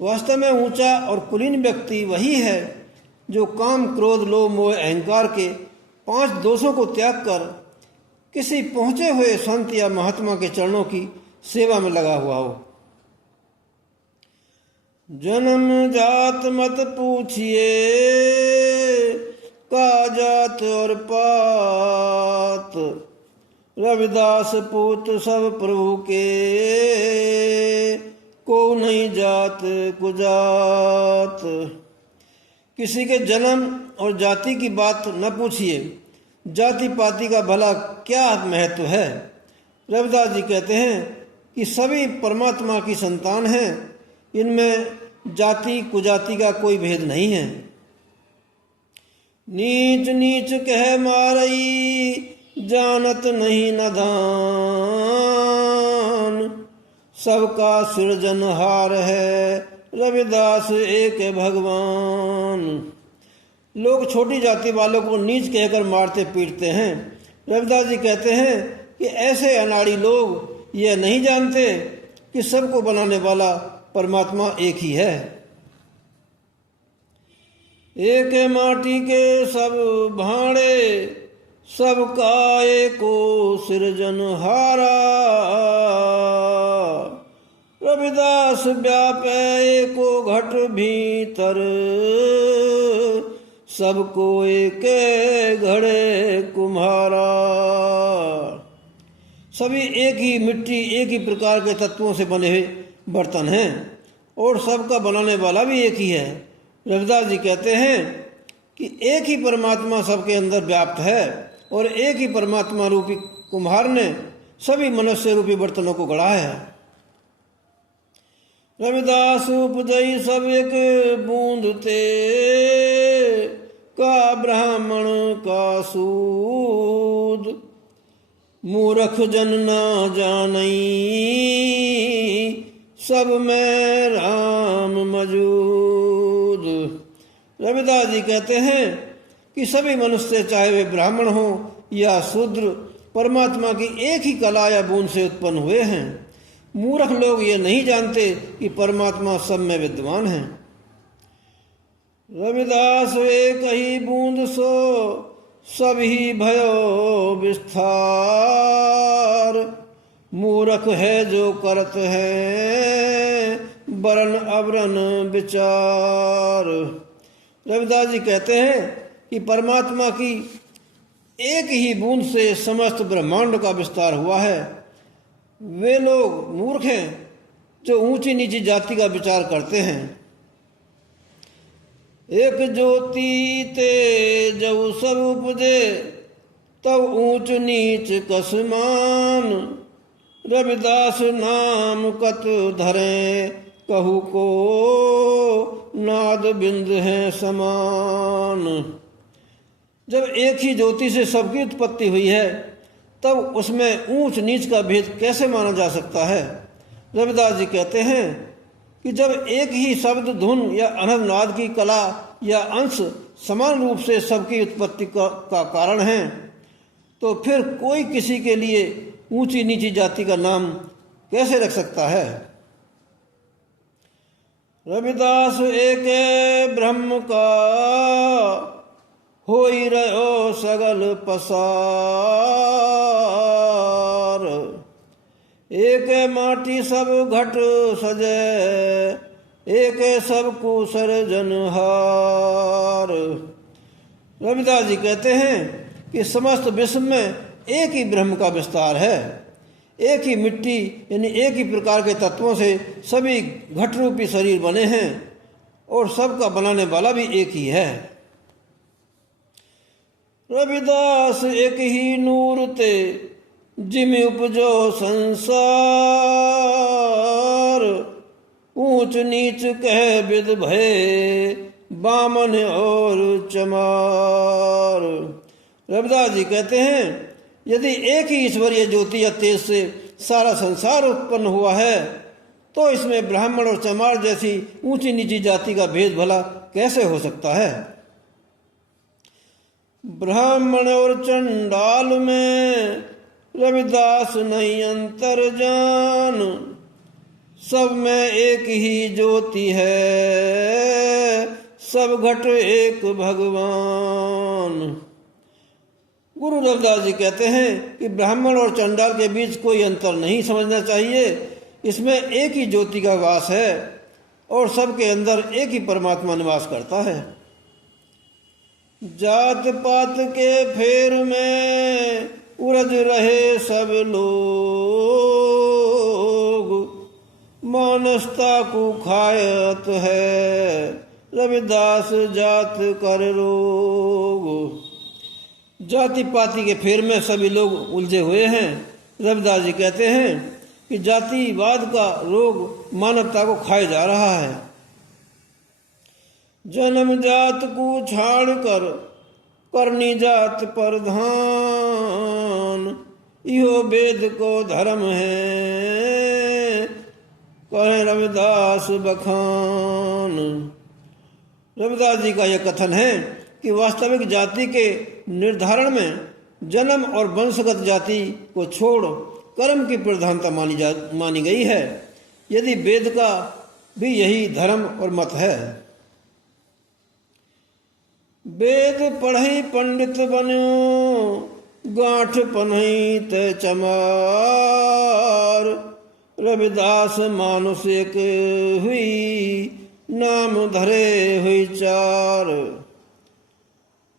वास्तव में ऊंचा और कुलीन व्यक्ति वही है जो काम, क्रोध, लोभ, मोह, अहंकार के 5 दोषों को त्याग कर किसी पहुंचे हुए संत या महात्मा के चरणों की सेवा में लगा हुआ हो। जन्म जात मत पूछिए, का जात और पात, रविदास पूत सब प्रभु के, को नहीं जात कुजात। किसी के जन्म और जाति की बात न पूछिए, जाति पाति का भला क्या महत्व है। रविदास जी कहते हैं कि सभी परमात्मा की संतान हैं, इनमें जाति कुजाति का कोई भेद नहीं है। नीच नीच कह मारई, जानत नहीं नदान, सबका सृजनहार है, रविदास एक भगवान। लोग छोटी जाति वालों को नीच कहकर मारते पीटते हैं। रविदास जी कहते हैं कि ऐसे अनाड़ी लोग यह नहीं जानते कि सबको बनाने वाला परमात्मा एक ही है। एक माटी के सब भांडे, सबका एको सृजनहारा, रविदास व्यापे एको घट भीतर, सबको एके घड़े कुम्हारा। सभी एक ही मिट्टी, एक ही प्रकार के तत्वों से बने हुए बर्तन हैं और सबका बनाने वाला भी एक ही है। रविदास जी कहते हैं कि एक ही परमात्मा सबके अंदर व्याप्त है और एक ही परमात्मा रूपी कुम्हार ने सभी मनुष्य रूपी बर्तनों को गढ़ा है। रविदास उपजई सब एक बूंद ते, का ब्राह्मण का सूद, मूर्ख जन ना जानई, सब में राम मौजूद। रविदास जी कहते हैं कि सभी मनुष्य, चाहे वे ब्राह्मण हो या शूद्र, परमात्मा की एक ही कला या बूंद से उत्पन्न हुए हैं। मूर्ख लोग ये नहीं जानते कि परमात्मा सब में विद्वान है। रविदास एक ही बूंद सो, सभी भयो विस्तार, मूर्ख है जो करत है, बरन अबरन विचार। रविदास जी कहते हैं कि परमात्मा की एक ही बूंद से समस्त ब्रह्मांड का विस्तार हुआ है। वे लोग मूर्ख हैं जो ऊंची नीची जाति का विचार करते हैं। एक ज्योति ते जब सब उपजे, तब ऊंच नीच कसमान, रविदास नाम कत धरे, कहू को नाद बिंद है समान। जब एक ही ज्योति से सबकी उत्पत्ति हुई है, तब उसमें ऊंच नीच का भेद कैसे माना जा सकता है। रविदास जी कहते हैं कि जब एक ही शब्द, धुन या अनहद नाद की कला या अंश समान रूप से सबकी उत्पत्ति का कारण है, तो फिर कोई किसी के लिए ऊंची नीची जाति का नाम कैसे रख सकता है। रविदास एक ब्रह्म का, होई रहो सगल पसार, एक माटी सब घट सजे, एक सब कुसर जनहार। रविदास जी कहते हैं कि समस्त विश्व में एक ही ब्रह्म का विस्तार है। एक ही मिट्टी यानी एक ही प्रकार के तत्वों से सभी घट रूपी शरीर बने हैं और सबका बनाने वाला भी एक ही है। रविदास एक ही नूर ते, जिमि उपजो संसार, ऊंच नीच कह विद भय, बामन और चमार। रविदास जी कहते हैं यदि एक ही ईश्वरीय ज्योति या तेज से सारा संसार उत्पन्न हुआ है, तो इसमें ब्राह्मण और चमार जैसी ऊंची नीची जाति का भेद भला कैसे हो सकता है। ब्राह्मण और चंडाल में रविदास नहीं अंतर जान, सब में एक ही ज्योति है, सब घट एक भगवान। गुरु रविदास जी कहते हैं कि ब्राह्मण और चंडाल के बीच कोई अंतर नहीं समझना चाहिए। इसमें एक ही ज्योति का वास है और सबके अंदर एक ही परमात्मा निवास करता है। जात पात के फेर में उलझ रहे सब लोग, मानसता को खायत है रविदास जात कर रोग। जाति पाति के फेर में सभी लोग उलझे हुए हैं। रविदास जी कहते हैं कि जातिवाद का रोग मानवता को खाए जा रहा है। जन्म जात को छाड़ कर करनी जात पर ध्यान, यो वेद को धर्म है कहे रविदास बखान। रविदास जी का यह कथन है कि वास्तविक जाति के निर्धारण में जन्म और वंशगत जाति को छोड़ कर्म की प्रधानता मानी गई है। यदि वेद का भी यही धर्म और मत है। वेद पढ़ई पंडित बन्यो, गांठ पन्हई ते चमार, रविदास मानुष एक हुई, नाम धरे हुई चार।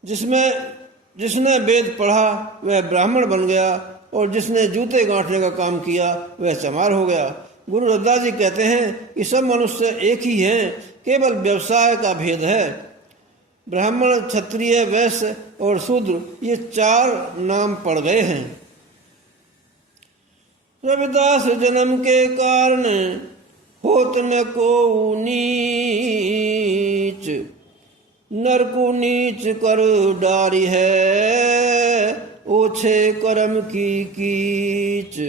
जिसने वेद पढ़ा वह ब्राह्मण बन गया और जिसने जूते गांठने का काम किया वह चमार हो गया। गुरु रविदास जी कहते हैं कि सब मनुष्य एक ही हैं, केवल व्यवसाय का भेद है। ब्राह्मण, क्षत्रिय, वैश्य और शूद्र ये चार नाम पड़ गए हैं। रविदास जन्म के कारण होत न को नीच, नर को नीच कर डारी है, ओछे कर्म की कीच।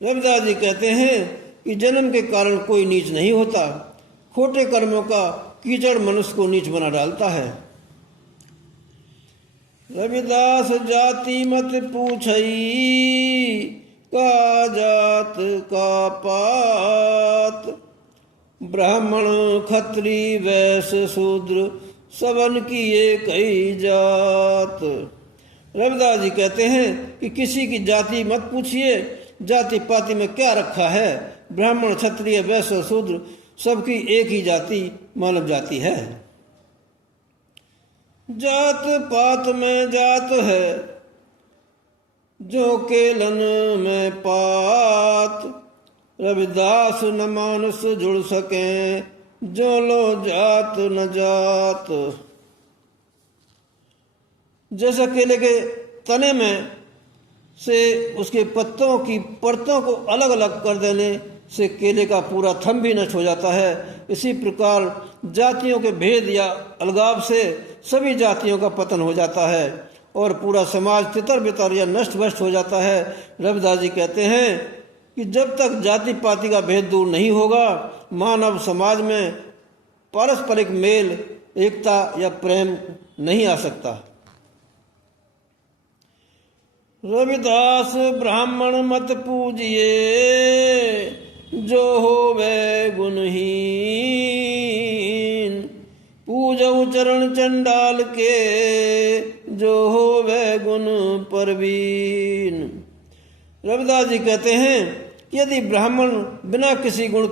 रविदास जी कहते हैं कि जन्म के कारण कोई नीच नहीं होता। खोटे कर्मों का कीचड़ मनुष्य को नीच बना डालता है। रविदास जाति मत पूछई, का जात का पात, ब्राह्मण क्षत्रिय वैश्य शूद्र सबन की एक ही जात। रविदास जी कहते हैं कि किसी की जाति मत पूछिए, जाति पाति में क्या रखा है। ब्राह्मण, क्षत्रिय, वैश्य, शूद्र सबकी एक ही जाति मानव जाति है। जात पात में जात है जो केलन में पात, रविदास न मानुष जुड़ सके, जो लो जात न जात। जैसा केले के तने में से उसके पत्तों की परतों को अलग अलग कर देने से केले का पूरा थम भी नष्ट हो जाता है, इसी प्रकार जातियों के भेद या अलगाव से सभी जातियों का पतन हो जाता है और पूरा समाज तितर बितर या नष्ट भ्रष्ट हो जाता है। रविदास जी कहते हैं कि जब तक जाति पाति का भेद दूर नहीं होगा, मानव समाज में पारस्परिक मेल, एकता या प्रेम नहीं आ सकता। रविदास ब्राह्मण मत पूजिए, जो होवे गुणहीन, पूजऊ चरण चंडाल के, जो होवे गुण परवीन। रविदास जी कहते हैं कि यदि ब्राह्मण बिना किसी गुण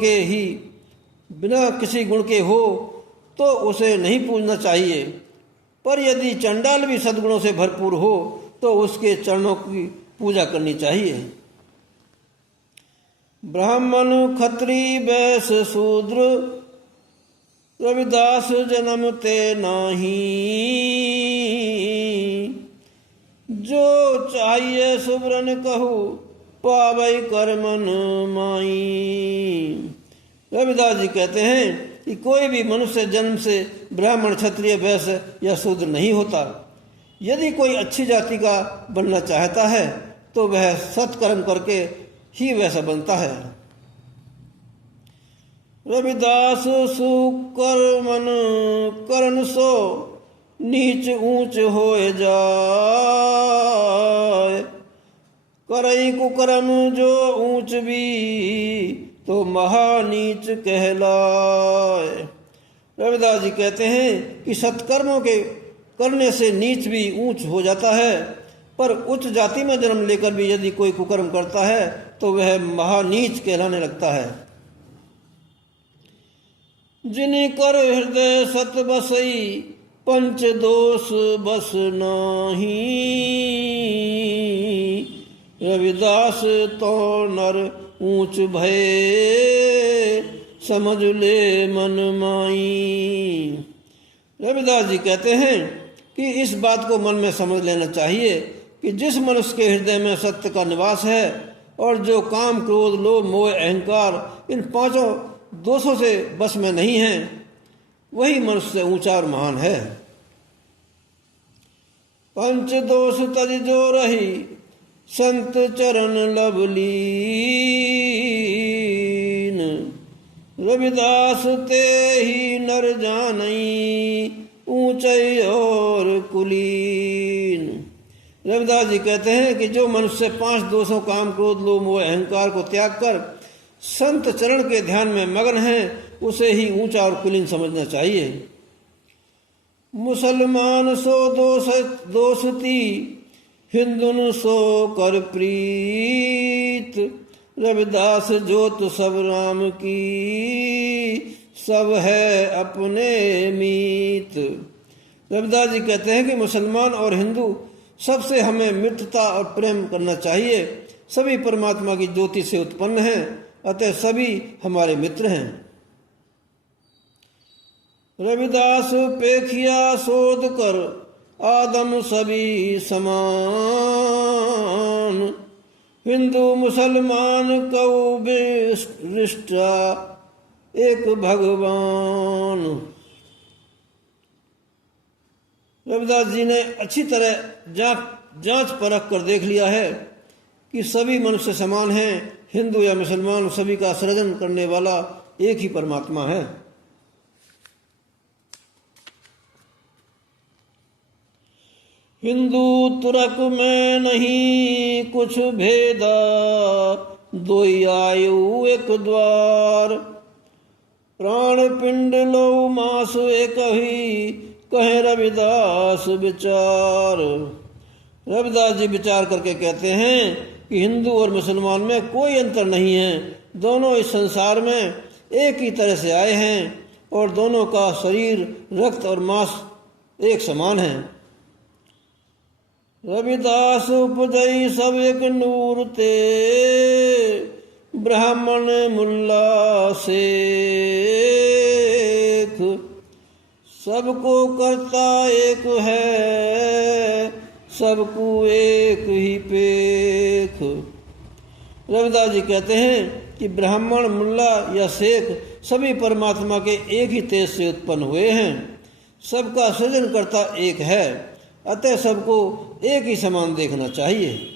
के हो तो उसे नहीं पूजना चाहिए, पर यदि चंडाल भी सद्गुणों से भरपूर हो तो उसके चरणों की पूजा करनी चाहिए। ब्राह्मण क्षत्रिय वैश्य शूद्र रविदास जन्म ते नाही, जो चाहिए सुब्रन कहू पावई कर्मन माई। रविदास जी कहते हैं कि कोई भी मनुष्य जन्म से ब्राह्मण, क्षत्रिय, वैश्य या शूद्र नहीं होता। यदि कोई अच्छी जाति का बनना चाहता है तो वह सत्कर्म करके ही वैसा बनता है। रविदास सुकर्मन करन सो नीच ऊंच होए जाए, करई कुकर्म जो ऊंच भी तो महानीच कहलाए। रविदास जी कहते हैं कि सत्कर्मों के करने से नीच भी ऊंच हो जाता है, पर उच्च जाति में जन्म लेकर भी यदि कोई कुकर्म करता है तो वह महानीच कहलाने लगता है। जिनि कर हृदय सत बसई पंच दोष बस नाही, रविदास तो नर ऊंच भय समझ ले मन माई। रविदास जी कहते हैं कि इस बात को मन में समझ लेना चाहिए कि जिस मनुष्य के हृदय में सत्य का निवास है और जो काम क्रोध लोभ मोह अहंकार इन पांचों दोषों से बस में नहीं है, वही मनुष्य ऊंचा और महान है। पंच दोष तज जो रही संत चरण लवलीन, रविदास ते ही नर जानई ऊंचाई और कुलीन। रविदास जी कहते हैं कि जो मनुष्य 5 दोषों काम क्रोध लोभ मोह अहंकार को त्याग कर संत चरण के ध्यान में मगन है, उसे ही ऊंचा और कुलीन समझना चाहिए। मुसलमान सो दोषती हिंदुन सो कर प्रीत, रविदास जोत सब राम की सब है अपने मीत। रविदास जी कहते हैं कि मुसलमान और हिंदू सबसे हमें मित्रता और प्रेम करना चाहिए। सभी परमात्मा की ज्योति से उत्पन्न हैं, अतः सभी हमारे मित्र हैं। रविदास पेखिया शोध कर आदम सभी समान, हिंदू मुसलमान कऊ विष्टा एक भगवान। रविदास जी ने अच्छी तरह जांच परख कर देख लिया है कि सभी मनुष्य समान हैं। हिंदू या मुसलमान सभी का सृजन करने वाला एक ही परमात्मा है। हिंदू तुरक में नहीं कुछ भेदा, दोई आयु एक द्वार, प्राण पिंड लो मास एक ही कहे रविदास विचार। रविदास जी विचार करके कहते हैं कि हिंदू और मुसलमान में कोई अंतर नहीं है, दोनों इस संसार में एक ही तरह से आए हैं और दोनों का शरीर रक्त और मांस एक समान है। रविदास उपजई सब एक नूर ते, ब्राह्मण मुल्ला शेख, सबको करता एक है सबको एक ही पेख। रविदास जी कहते हैं कि ब्राह्मण मुल्ला या शेख सभी परमात्मा के एक ही तेज से उत्पन्न हुए हैं। सबका सृजन करता एक है, अतः सबको एक ही समान देखना चाहिए।